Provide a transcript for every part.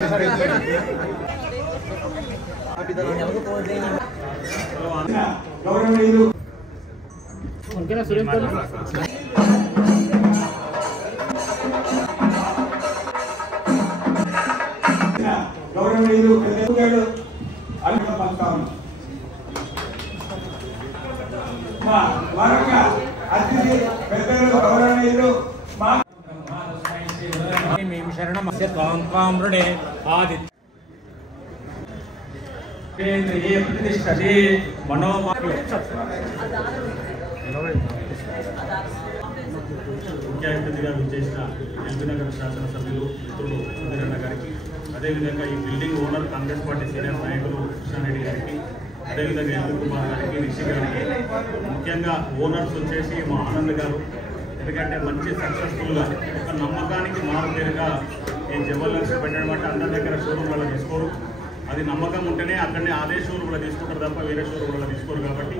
प्रतिष्ठते ముఖ్య అతిథిగా విచ్చేసిన ఎల్బీనగర్ శాసనసభ్యులు మిత్రులు సుధీరన్న గారికి, అదేవిధంగా ఈ building owner Congress party senior నాయకులు కృష్ణారెడ్డి గారికి, అదేవిధంగా ఎల్బీ కుమార్ గారికి, రిషి గారికి, ముఖ్యంగా ఓనర్స్ వచ్చేసి మా ఆనంద్ గారు. ఎందుకంటే మంచి సక్సెస్ఫుల్గా ఒక నమ్మకానికి మారుపేరుగా ఈ జ్యువెలర్స్ పెట్టడం అంటే అందరి దగ్గర షోరూమ్ వల్ల తీసుకోరు. అది నమ్మకం ఉంటేనే అక్కడనే అదే షోరూమ్లో తీసుకుంటారు తప్ప వేరే షోరూమ్లో తీసుకోరు. కాబట్టి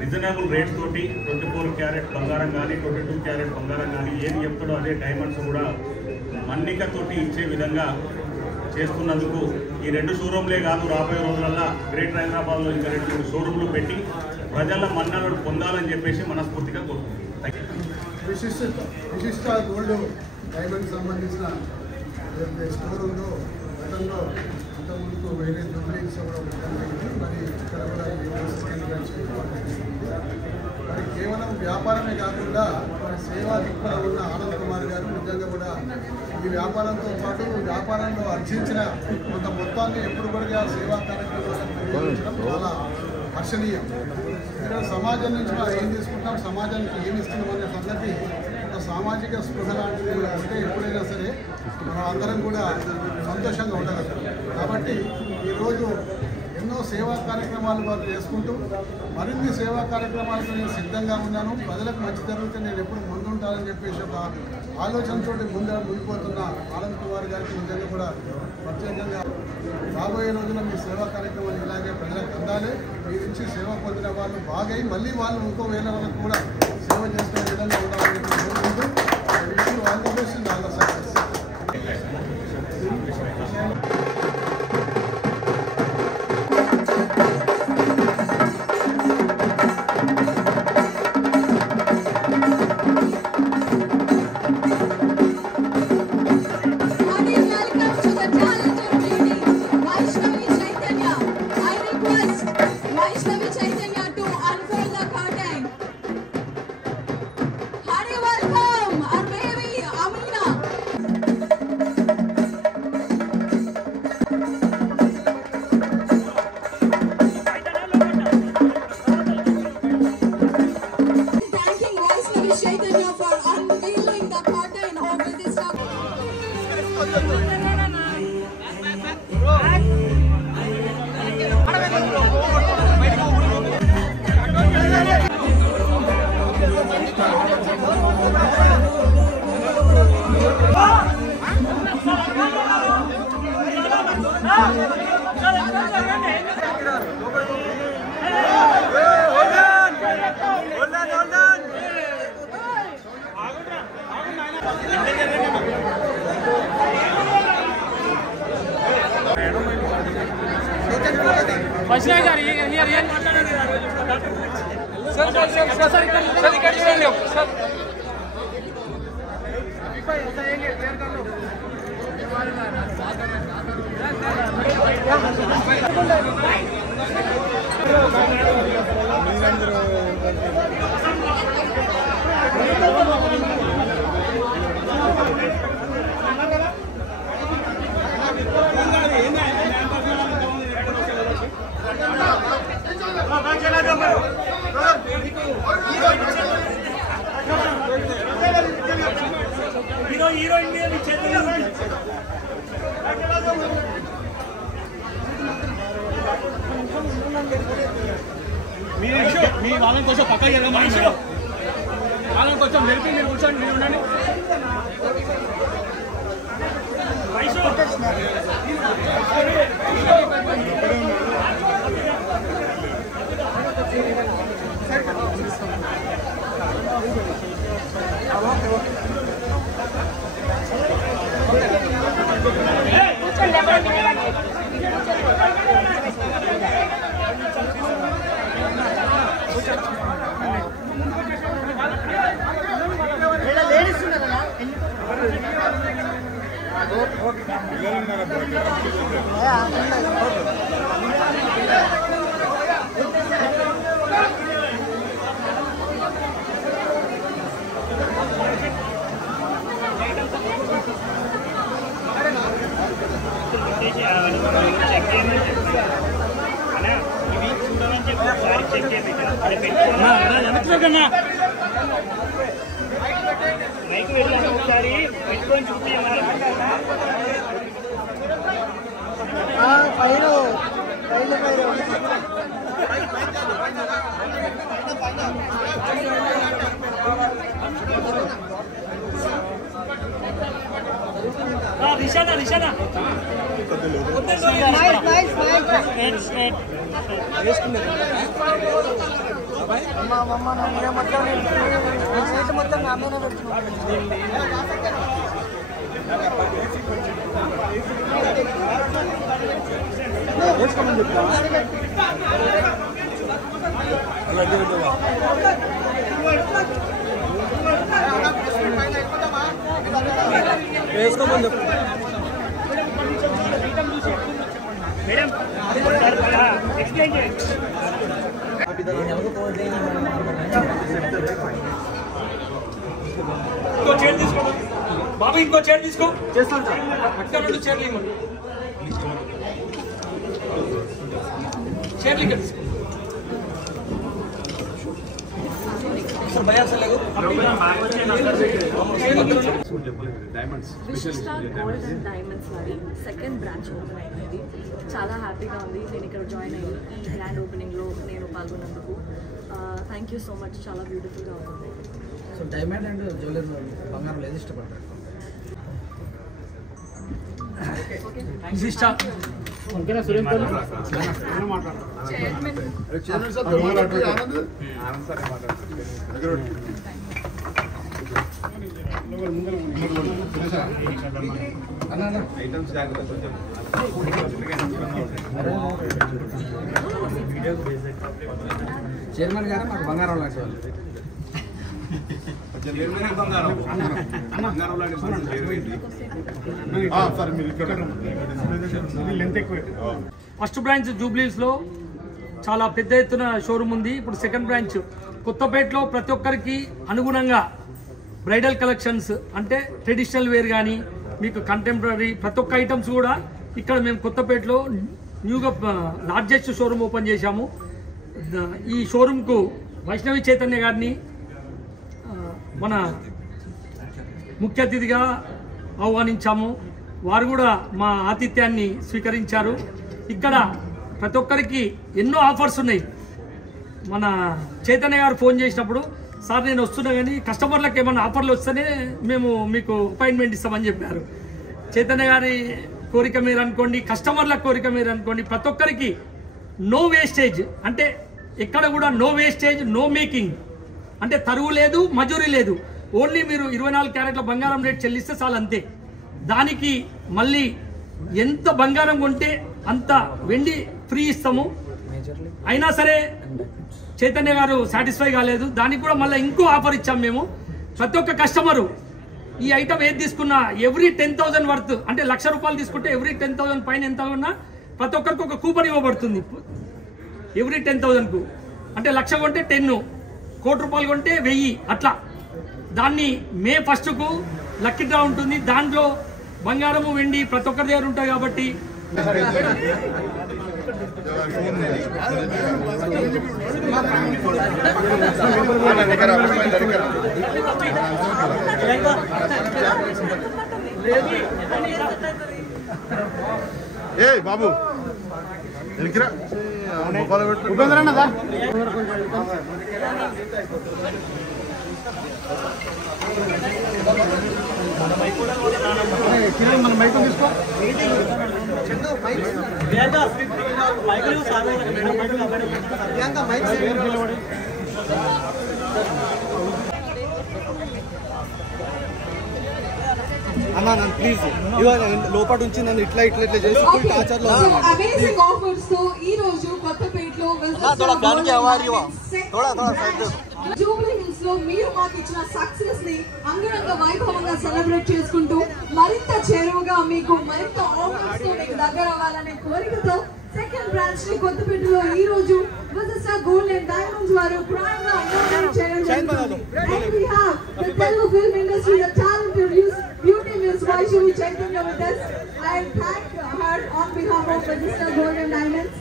రీజనబుల్ రేట్స్ తోటి 24 క్యారెట్ బంగారం కానీ 22 క్యారెట్ బంగారం కానీ ఏది చెప్తాడో అదే డైమండ్స్ కూడా మన్నికతోటి ఇచ్చే విధంగా చేస్తున్నందుకు ఈ 2 షోరూమ్లే కాదు, రాబోయే రోజులల్లో గ్రేటర్ హైదరాబాద్లో ఇంకా 2-3 షోరూమ్లు పెట్టి ప్రజల మన్ననలు పొందాలని చెప్పేసి మనస్ఫూర్తిగా కోరుకుంటున్నాం. విశిష్ట గోల్డ్ డైమండ్ సంబంధించిన స్టోర్ ఉందో గతంలో అంతకుముందుకు వేరే బిల్డింగ్స్ కూడా ఉండడం జరిగింది. మరి ఇక్కడ కూడా మరి కేవలం వ్యాపారమే కాకుండా మరి సేవా దృక్పథ ఉన్న ఆనంద్ కుమార్ గారు నిజంగా కూడా ఈ వ్యాపారంతో పాటు వ్యాపారంలో అర్జించిన కొంత మొత్తాన్ని ఎప్పుడు కూడా సేవా కార్యక్రమాలను నిర్వహించడం చాలా హర్షణీయం. ఇక్కడ సమాజం నుంచి మనం ఏం తీసుకుంటాం, సమాజానికి ఏమి ఇస్తున్నాం అనే సంగతి ఒక సామాజిక స్పృహ లాంటిది ఉంటే ఎప్పుడైనా సరే మనం అందరం కూడా సంతోషంగా ఉండగలం. కాబట్టి ఈరోజు ఎన్నో సేవా కార్యక్రమాలు వారు చేసుకుంటూ మరిన్ని సేవా కార్యక్రమాలకు నేను సిద్ధంగా ఉన్నాను. ప్రజలకు మంచి జరిగితే నేను ఎప్పుడు ముందుంటానని చెప్పేసి ఒక ఆలోచనతో ముందుకుపోతున్న ఆనంద్ కుమార్ గారికి నిజంగా కూడా ప్రత్యేకంగా రాబోయే రోజుల్లో మీ సేవా కార్యక్రమాలు ఇలాగే ప్రజలకు అందాలి. మీ నుంచి సేవ పొందిన వాళ్ళు బాగై మళ్ళీ వాళ్ళు ఇంకో వేల వాళ్ళకు కూడా సేవ చేసే విధంగా ఉండాలని కోరుకుంటూ all the best and all the success. మీ వాళ్ళని కొంచెం పక్కకి వెళ్ళమని వాళ్ళని కొంచెం నిలిపి మీరు కూర్చోండి, మీరు ఉండండి. కూర్చోండి. ఇంకో చైర్ తీసుకో బాబు, ఇంకో చైర్ తీసుకో. చేస్తాను సార్. అక్కడ రెండు చైర్లు ఇవ్వండి. చైర్లు ఇక్కడ తీసుకో సార్. భయా సార్ లేదు. విశిష్ట గోల్డ్ అండ్ డైమండ్స్ వారి సెకండ్ బ్రాంచ్ ఓపెన్ అయింది. చాలా హ్యాపీగా ఉంది. నేను ఇక్కడ జాయిన్ అయ్యి ఈ గ్రాండ్ ఓపెనింగ్లో నేను పాల్గొన్నందుకు థ్యాంక్ యూ సో మచ్. చాలా బ్యూటిఫుల్గా ఉంది. సో డైమండ్ అండ్ జ్యువెలరీ బంగారం ఏది ఇష్టపడతారు? విశిష్ట చైర్మన్ గారు మాకు బంగారం లాంటి వాళ్ళు. ఫస్ట్ బ్రాంచ్ జూబ్లీస్లో చాలా పెద్ద ఎత్తున షోరూమ్ ఉంది. ఇప్పుడు సెకండ్ బ్రాంచ్ కొత్తపేటలో ప్రతి ఒక్కరికి అనుగుణంగా బ్రైడల్ కలెక్షన్స్ అంటే ట్రెడిషనల్ వేర్ కానీ మీకు కంటెంపరీ ప్రతి ఒక్క ఐటమ్స్ కూడా ఇక్కడ మేము కొత్తపేటలో న్యూగా లార్జెస్ట్ షోరూమ్ ఓపెన్ చేశాము. ఈ షోరూమ్కు వైష్ణవి చైతన్య గారిని మన ముఖ్య అతిథిగా ఆహ్వానించాము. వారు కూడా మా ఆతిథ్యాన్ని స్వీకరించారు. ఇక్కడ ప్రతి ఒక్కరికి ఎన్నో ఆఫర్స్ ఉన్నాయి. మన చైతన్య గారు ఫోన్ చేసినప్పుడు, సార్ నేను వస్తున్నా కానీ కస్టమర్లకు ఏమైనా ఆఫర్లు వస్తేనే మేము మీకు అపాయింట్మెంట్ ఇస్తామని చెప్పారు. చైతన్య గారి కోరిక మీరు అనుకోండి, కస్టమర్ల కోరిక మీరు అనుకోండి, ప్రతి ఒక్కరికి నో వేస్టేజ్ అంటే ఎక్కడ కూడా నో వేస్టేజ్, నో మేకింగ్ అంటే తరువు లేదు, మజూరీ లేదు. ఓన్లీ మీరు 24 క్యారెట్ల బంగారం రేట్ చెల్లిస్తే చాలు, అంతే. దానికి మళ్ళీ ఎంత బంగారం కొంటే అంత వెండి ఫ్రీ ఇస్తాము. అయినా సరే చైతన్య గారు సాటిస్ఫై కాలేదు. దానికి కూడా మళ్ళీ ఇంకో ఆఫర్ ఇచ్చాము మేము. ప్రతి ఒక్క కస్టమరు ఈ ఐటమ్ ఏది తీసుకున్నా ఎవ్రీ 10,000 వర్త్ అంటే 1,00,000 రూపాయలు తీసుకుంటే ఎవ్రీ 10,000 పైన ఎంత ఉన్నా ప్రతి ఒక్కరికి ఒక కూపన్ ఇవ్వబడుతుంది. ఎవ్రీ 10,000కు అంటే 1,00,000 కొంటే 10, 1,00,00,000 రూపాయలు కొంటే 1000 అట్లా. దాన్ని మే 1కు లక్కీ డ్రా ఉంటుంది. దాంట్లో బంగారము వెండి ప్రతి ఒక్కరి దగ్గర ఉంటాయి కాబట్టి ఏ బాబు ఎనికిరా మొబైల్ పెట్టు ఉపేంద్రన్నదా మన మైక్ తీసుకో అన్న నన్ను ప్లీజ్ లోపల నుంచి నన్ను ఇట్లా చేసి ఫుల్ టార్చర్ లో అమేజింగ్ ఆఫర్స్ తో ఈ రోజు కొత్తపేటలో జూబ్లీ హిల్స్ లో మీరు మాకు ఇచ్చిన సక్సెస్ ని అంగరంగ వైభవంగా సెలబ్రేట్ చేసుకుంటూ మరింత చేరువగా మీకు మరింత ఆఫర్స్ తో మీకు దగ్గర అవ్వాలనే కోరికతో సెకండ్ బ్రాంచ్ ని కొత్తపేటలో ఈ రోజు విజిస్టర్ గోల్డ్ అండ్ డైమండ్స్ వారు ప్రైమ్ గా ఇనాగ్రేట్ చేయడం జరిగింది. And we have the Telugu film industry, the talented beauty Miss Vaishali Chaitanya with us. I thank her on behalf of Vigister Gold and Diamonds.